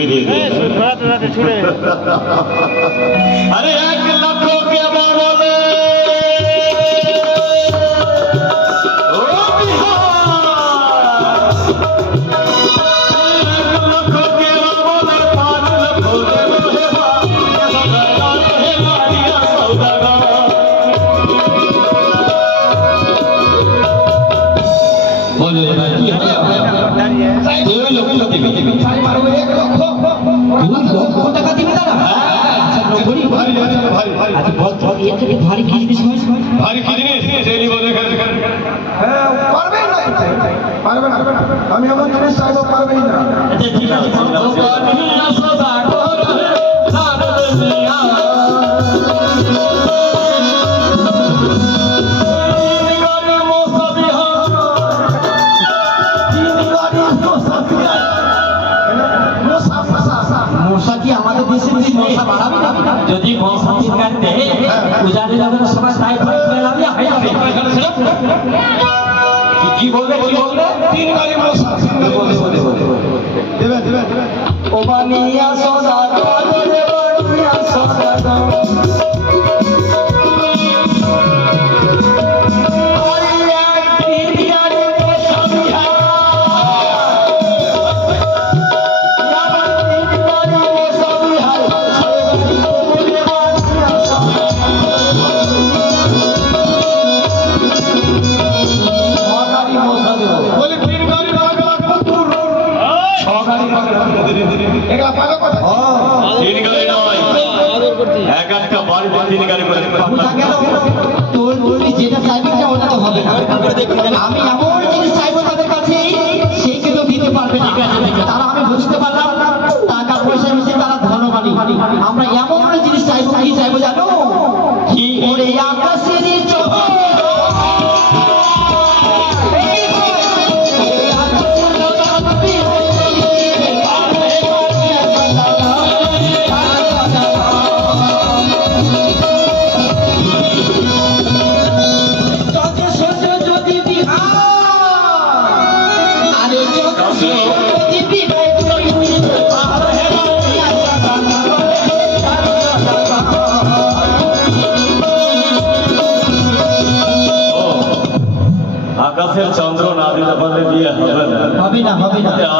তুই দিয়ে দে আরে 1 লক্ষ কে বলে ও বিহার 1 লক্ষ কে বলে 5 লক্ষ রে হে মারিয়া সৌদাগর বলে কি হবে তুই লোক দিবি তাই মারো 1 লক্ষ 2 লক্ষ টাকা দিবি না আচ্ছা নগরি ভারী ভারী আচ্ছা বল তো এর থেকে ভারী কি জিনিস হয় ভারী কি জিনিস সেই বলে হ্যাঁ পারবে না পারবে না আমি আমার জিনিস চাইবো পারবে না আচ্ছা ঠিক আছে বানিয়া সদাগর সারা দুনিয়া আমাদের দেশে যদি মশা বাড়াবে না যদি মশা শিকার দেয় উজাড়ে যাবে না সবাই তাই ফেলে লাগবে হয়ে যাবে কি বলবে 3 গাড়ি মশা দেবে ও বানিয়া সদাগর রে বানিয়া সদাগর আমি এমন জিনিস চাইবো তাদের কাছে সেই কিন্তু দিতে পারবে না তারা আমি বুঝতে পারলাম টাকা পয়সা মিশে তারা ধনবানী আমরা এমন জিনিস চাইবো কি চাইবো জানো কি ওরে আকাশের আকাশের চন্দ্র না দিতে পারলে বিয়ে হবে না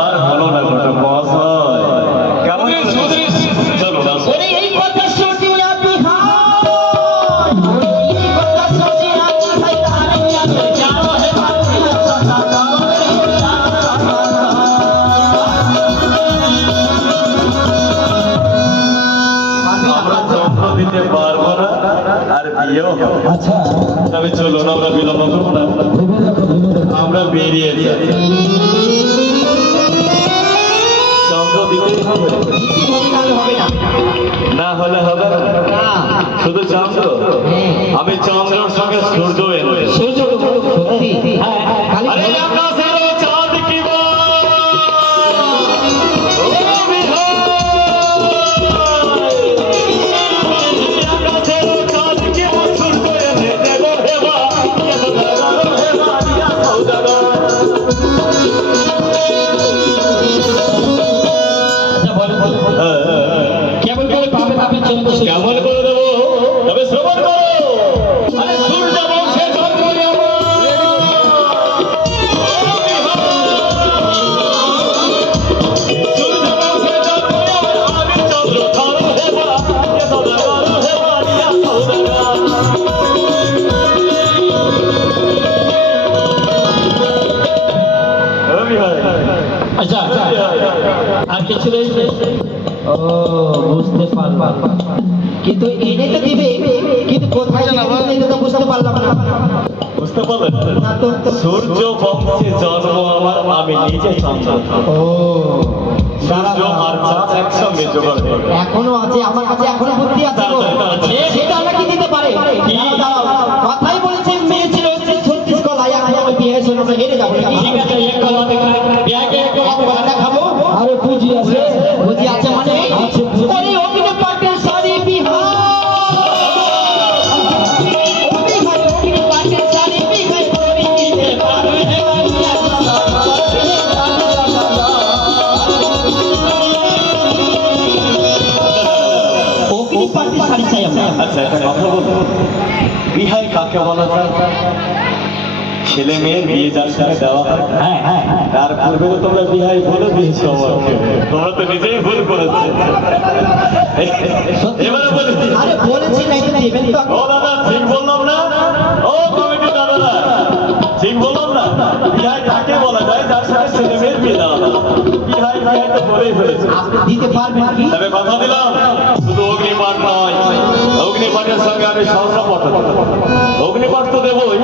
আর হলো না গোটা বস কেমন চলো না এই কথা শুনিয়া বিহার এই কথা শুনিয়া ভাই তারিয়া জানো হে বানিয়া সদাগর আমরা চন্দ্র দিতে পারবো না আর বিয়েও আচ্ছা তবে চলো না আমরা বিলম্ব করবো না আমরা বেরিয়ে যাই চন্দ্র দিতেই হবে না হলে হবে না শুধু চন্দ্র আমি চন্দ্রের সঙ্গে সূর্য এনে আরে আকাশের চাঁদ কি কেমন করে দেবো তবে শ্রবণ করো আরে সূর্য বংশে জন্ম আচ্ছা আর কিছু রয়েছে ও বুঝতে পারলাম কিন্তু এনে তো দিবে কিন্তু কোথায় এটা তো বুঝতে পারলাম না বুঝতে পারলেন না তো সূর্য বংশে জন্ম আমার আমি নিজে চন্দ্র ও সূর্য আর চাঁদ একসঙ্গে জোগাড় হয়ে গেল। এখনো আছে আমার কাছে এখনো বুদ্ধি আছে গো। সেটা আমাকে দিতে পারে দাঁড়াও, কথাই বলেছে মেয়ে ছিল 36 কলাই আমি বিয়ে শুনে হেরে যাবো ঠিক আছে এক কলা ব্যাগে এক কলা খাবো আরে বুঝি আছে মানে ওরে অভিনয় পাটের শাড়ি বিহার পার্টির শাড়ি চাই আমরা। আচ্ছা একটা কথা বলবো, বিহাই কাকে বলা যায়? ছেলে মেয়ের বিয়ে যার সাথে দেওয়া হয়, হ্যাঁ হ্যাঁ হ্যাঁ। তার পূর্বে তো তোমরা বিহাই বলে দিয়েছো আমাকে, তোমরা তো নিজেই ভুল করেছো। এবারে বলে দিই। আরে বলেছি নাই তো দেবেন তো। ও দাদা ঠিক বললাম না? ও কমিটি দাদারা ঠিক বললাম না? বিহাই কাকে বলা যায় যার সাথে ছেলে মেয়ের বিয়ে দেওয়া হয়? বিহাই বিহাই তো বলেই ফেলেছে। আপনি দিতে পারবেন কি? তবে কথা দিলাম, শুধু অগ্নিপাঠ নয়, অগ্নিপাঠের সঙ্গে আমি স্বর্ণপাঠ দেবো। অগ্নিপাঠ তো দেবই,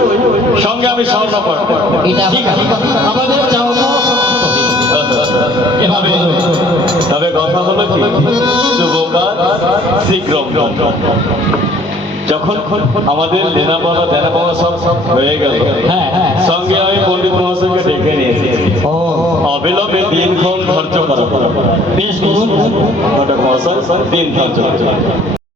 সঙ্গে আমি স্বর্ণপাঠ দেবো। এটা ঠিক আছে, আমাদের চাওয়া পাওয়া সমস্ত দিন। এভাবে। তবে কথা হলো কি, শুভ কাজ শীঘ্রম। যখন আমাদের দেনা পাওয়া সব হয়ে গেল, হ্যাঁ হ্যাঁ। সঙ্গে আমি পণ্ডিত মহাশয়কে ডেকে নিয়েছি। ও অবিলম্বে দিনক্ষণ ধার্য করা, বেশ করুন। ঘটক মহাশয় দিন ধার্য করা।